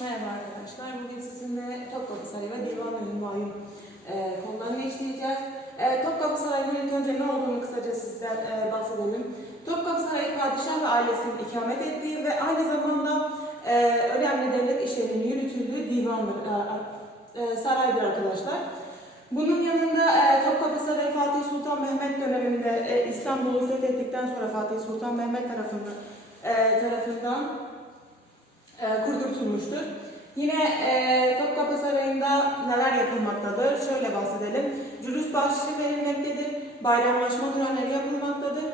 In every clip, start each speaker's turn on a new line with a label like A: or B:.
A: Merhaba arkadaşlar. Bugün sizinle Topkapı Sarayı ve Divan-ı Hümayun e, konularını işleyeceğiz. E, Topkapı Sarayı'nın ilk önce ne olduğunu kısaca sizden e, bahsedelim. Topkapı Sarayı padişah ve ailesinin ikamet ettiği ve aynı zamanda e, önemli devlet işlerinin yürütüldüğü divandır, e, e, saraydır arkadaşlar. Bunun yanında e, Topkapı Sarayı Fatih Sultan Mehmet döneminde e, İstanbul'u fethettikten sonra Fatih Sultan Mehmet tarafından e, tarafından e, kurdurtulmuştur. Yine e, Topkapı Sarayı'nda neler yapılmaktadır? Şöyle bahsedelim. Cülüs bahşişi verilmektedir. Bayramlaşma törenleri yapılmaktadır.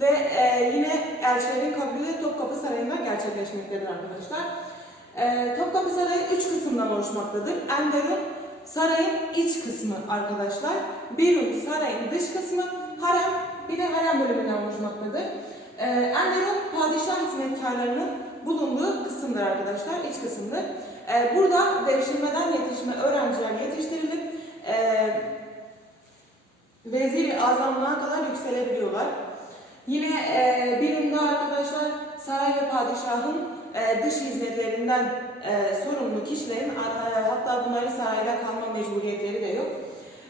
A: Ve e, yine elçilerin kabulü de Topkapı Sarayı'nda gerçekleşmektedir arkadaşlar. E, Topkapı Sarayı üç kısımdan oluşmaktadır. Enderun sarayın iç kısmı arkadaşlar. Birun sarayın dış kısmı. Harem bir de harem bölümünden oluşmaktadır. E, Enderun padişah hizmetkarlarının bulunduğu kısımdır arkadaşlar, iç kısımdır. Ee, burada devşirmeden yetişme öğrenciler yetiştirilip e, vezir azamlığa kadar yükselebiliyorlar. Yine e, birimde arkadaşlar saray ve padişahın e, dış hizmetlerinden e, sorumlu kişilerin e, hatta bunların sarayda kalma mecburiyetleri de yok.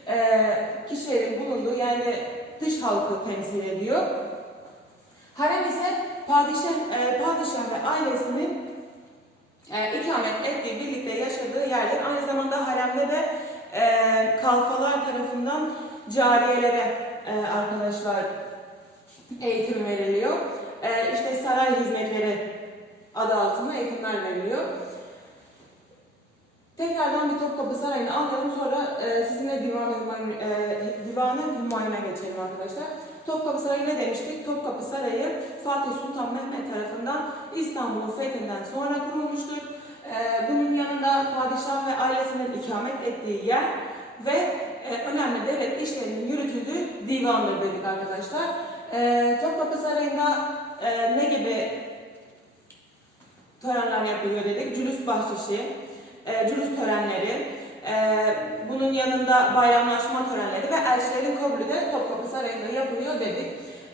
A: E, kişilerin bulunduğu yani dış halkı temsil ediyor. Harem ise padişah, e, padişah ve ailesinin e, ikamet ettiği, birlikte yaşadığı yerler. Aynı zamanda haremde de e, kalfalar tarafından cariyelere e, arkadaşlar eğitim veriliyor. E, işte saray hizmetleri adı altında eğitimler veriliyor. Tekrardan bir Topkapı Sarayı'nı anlayalım sonra e, sizinle Hümayun, e, Divan-ı Hümayun'a geçelim arkadaşlar. Topkapı Sarayı ne demiştik? Topkapı Sarayı Fatih Sultan Mehmet tarafından İstanbul'un fethinden sonra kurulmuştur. Ee, bunun yanında padişah ve ailesinin ikamet ettiği yer ve e, önemli devlet işlerinin yürütüldüğü divandır dedik arkadaşlar. Ee, Topkapı Sarayı'nda e, ne gibi törenler yapılıyor dedik? Cülüs bahşişi, e, cülüs törenleri, ee, bunun yanında bayramlaşma törenleri ve elçilerin kabulü de Topkapı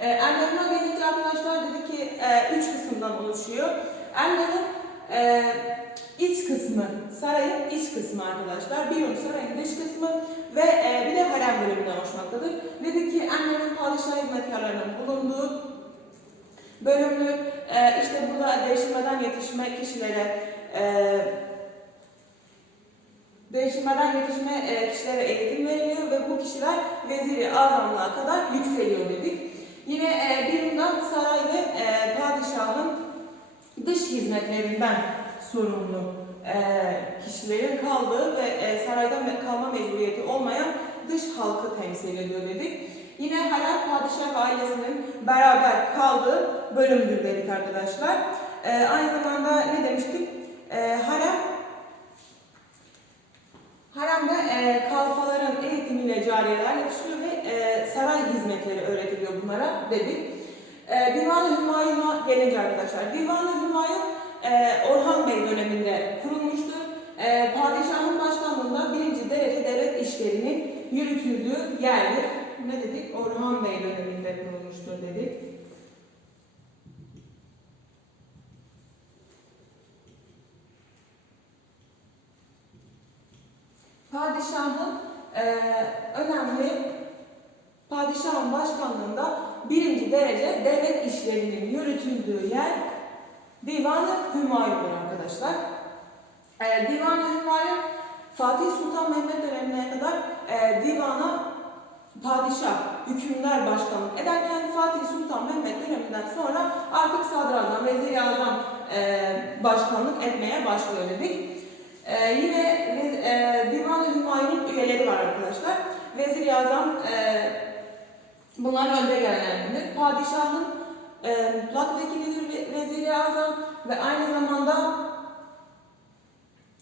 A: Ee, Enderun'a gelince arkadaşlar dedik ki e, üç kısımdan oluşuyor. Enderun e, iç kısmı, sarayın iç kısmı arkadaşlar. Birun sarayın dış kısmı ve e, bir de harem bölümünden oluşmaktadır. Dedik ki Enderun padişah hizmetkarlarının bulunduğu bölümlük, e, işte burada devşirmeden yetişme kişilere e, Değişimlerden yetişme e, kişilere eğitim veriliyor ve bu kişiler veziri azamlığa kadar yükseliyor dedik. Yine e, birinden saray ve e, padişahın dış hizmetlerinden sorumlu e, kişilerin kaldığı ve e, saraydan kalma mecburiyeti olmayan dış halkı temsil ediyor dedik. Yine harem padişah ailesinin beraber kaldığı bölümdür dedik arkadaşlar. E, aynı zamanda ne demiştik? E, harem Haremde e, kalfaların eğitimiyle cariyeler yetişiyor ve e, saray hizmetleri öğretiliyor bunlara dedik. E, Divan-ı Hümayun'a gelince arkadaşlar, Divan-ı Hümayun e, Orhan Bey döneminde kurulmuştur. E, padişahın başkanlığında birinci derece devlet işlerinin yürütüldüğü yerdir. Ne dedik? Orhan Bey döneminde kurulmuştur dedik. Padişahın önemli padişahın başkanlığında birinci derece devlet işlerinin yürütüldüğü yer Divan-ı Hümayun'dur arkadaşlar. E, Divan-ı Hümayun Fatih Sultan Mehmet dönemine kadar e, divana padişah, hükümdar başkanlık ederken Fatih Sultan Mehmet döneminden sonra artık sadrazam, vezir-i e, başkanlık etmeye başlıyor dedik. Ee, yine e, Divan-ı Hümayun'un üyeleri var arkadaşlar. Vezir-i Azam e, bunlar önde gelenlerdir. Padişahın e, mutlak vekilidir Vezir-i Azam ve aynı zamanda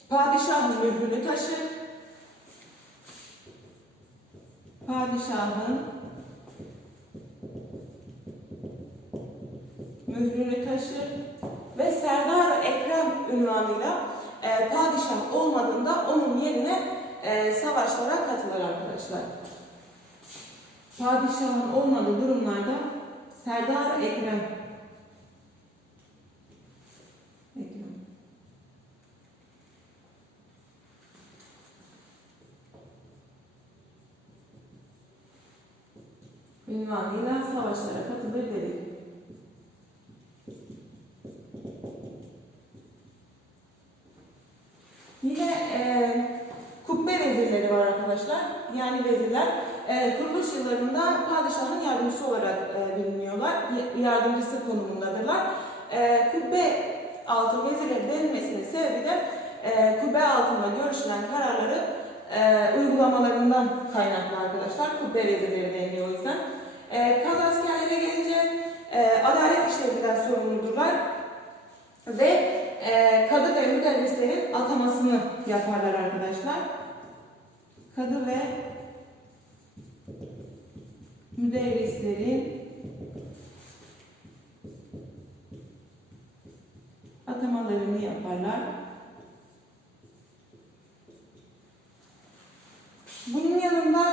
A: padişahın mührünü taşır. Padişahın mührünü taşır ve Serdar Ekrem ünvanıyla ee, padişah olmadığında onun yerine e, savaşlara katılır arkadaşlar. Padişahın olmadığı durumlarda Serdar Ekrem ünvanıyla savaşlara katılır dedik. Yardımcısı konumundadırlar. E, kubbe altı vezirleri denilmesinin sebebi de e, kubbe altında görüşülen kararları e, uygulamalarından kaynaklı arkadaşlar. Kubbe vezirleri deniliyor o yüzden. E, kaz askerlere gelince e, adalet işlerinden sorumludurlar ve e, kadı ve müderrislerin atamasını yaparlar arkadaşlar. Kadı ve müderrislerin atamalarını yaparlar. Bunun yanında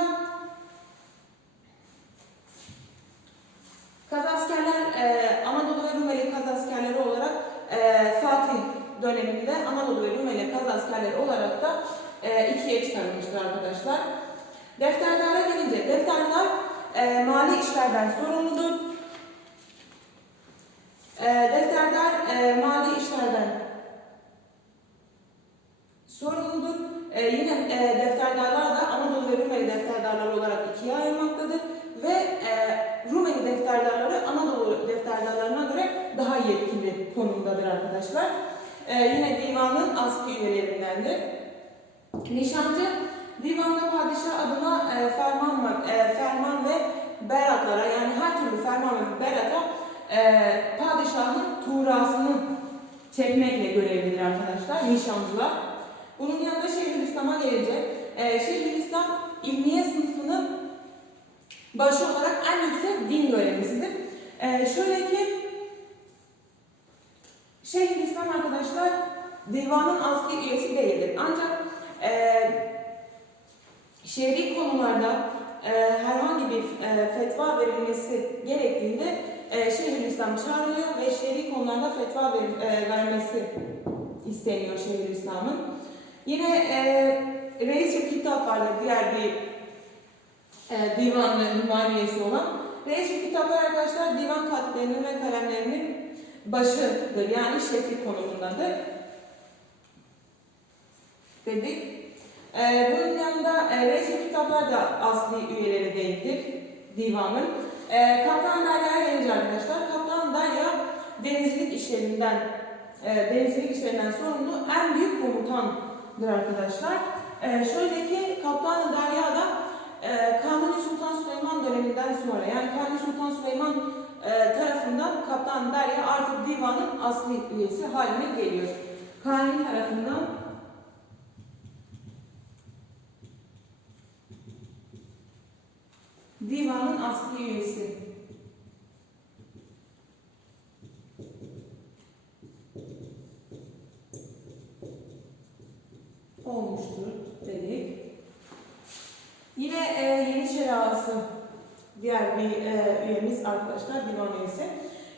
A: Kazaskerler, e, Anadolu ve Rumeli Kazaskerleri olarak e, Fatih döneminde Anadolu ve Rumeli Kazaskerleri olarak da e, ikiye çıkarılmıştır arkadaşlar. Defterdara gelince, defterdar e, mali işlerden sorumludur. E, defterdar e, mali işlerden sorumludur. E, yine e, defterdarlar da Anadolu ve Rumeli defterdarları olarak ikiye ayrılmaktadır ve e, Rumeli defterdarları Anadolu defterdarlarına göre daha yetkili konumdadır arkadaşlar. E, yine divanın asli üyelerindendir. Nişancı divanda padişah adına e, ferman, e, ferman ve beratlara yani her türlü ferman ve berata e, padişahın tuğrasını çekmekle görevlidir arkadaşlar, nişancılar. Bunun yanında Şeyhülislam'a gelince, e, Şeyhülislam ilmiye sınıfının başı olarak en yüksek din görevlisidir. E, şöyle ki, Şeyhülislam arkadaşlar divanın asli üyesi değildir. Ancak e, şer'i konularda e, herhangi bir e, fetva verilmesi gerektiğinde e, Şeyhülislam çağrılıyor ve şer'i konularda fetva ver, e, vermesi isteniyor Şeyhülislam'ın. Yine e, Reis-i Kitap vardır diğer bir e, divanlı numariyesi olan. Reis-i Kitaplar arkadaşlar divan katiplerinin ve kalemlerinin başıdır yani şefi konumundadır dedik. Ee, bunun yanında e, reis-i kitaplar da asli üyeleri değildir divanın. Ee, Kaptan Derya'ya gelince arkadaşlar, Kaptan Derya denizcilik işlerinden e, denizcilik işlerinden sorumlu en büyük komutandır arkadaşlar. Ee, şöyle ki Kaptan Derya da e, Kanuni Sultan Süleyman döneminden sonra yani Kanuni Sultan Süleyman e, tarafından Kaptan Derya artık divanın asli üyesi haline geliyor. Kanuni tarafından Divanın asli üyesi. Olmuştur dedik. Yine e, Yeniçeri Ağası bir e, üyemiz arkadaşlar divan üyesi.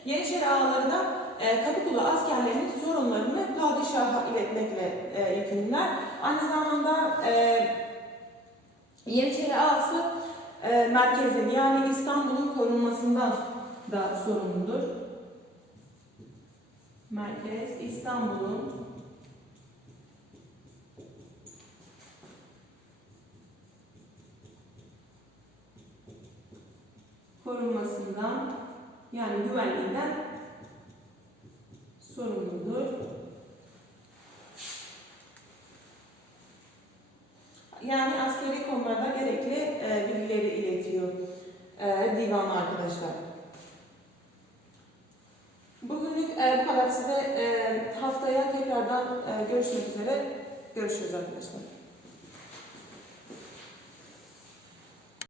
A: Yeniçeri Ağaları da e, Kapitulu askerlerinin sorunlarını padişaha iletmekle e, yükümlüler. Aynı zamanda e, Yeniçeri Ağası e, merkezin yani İstanbul'un korunmasından da sorumludur. Merkez İstanbul'un korunmasından yani güvenliğinden sorumludur. Yani askeri konularda gerekli e, bilgileri iletiyor e, divan arkadaşlar. Bugünlük e, bu kadar size e, haftaya tekrardan e, görüşmek üzere. Görüşürüz arkadaşlar.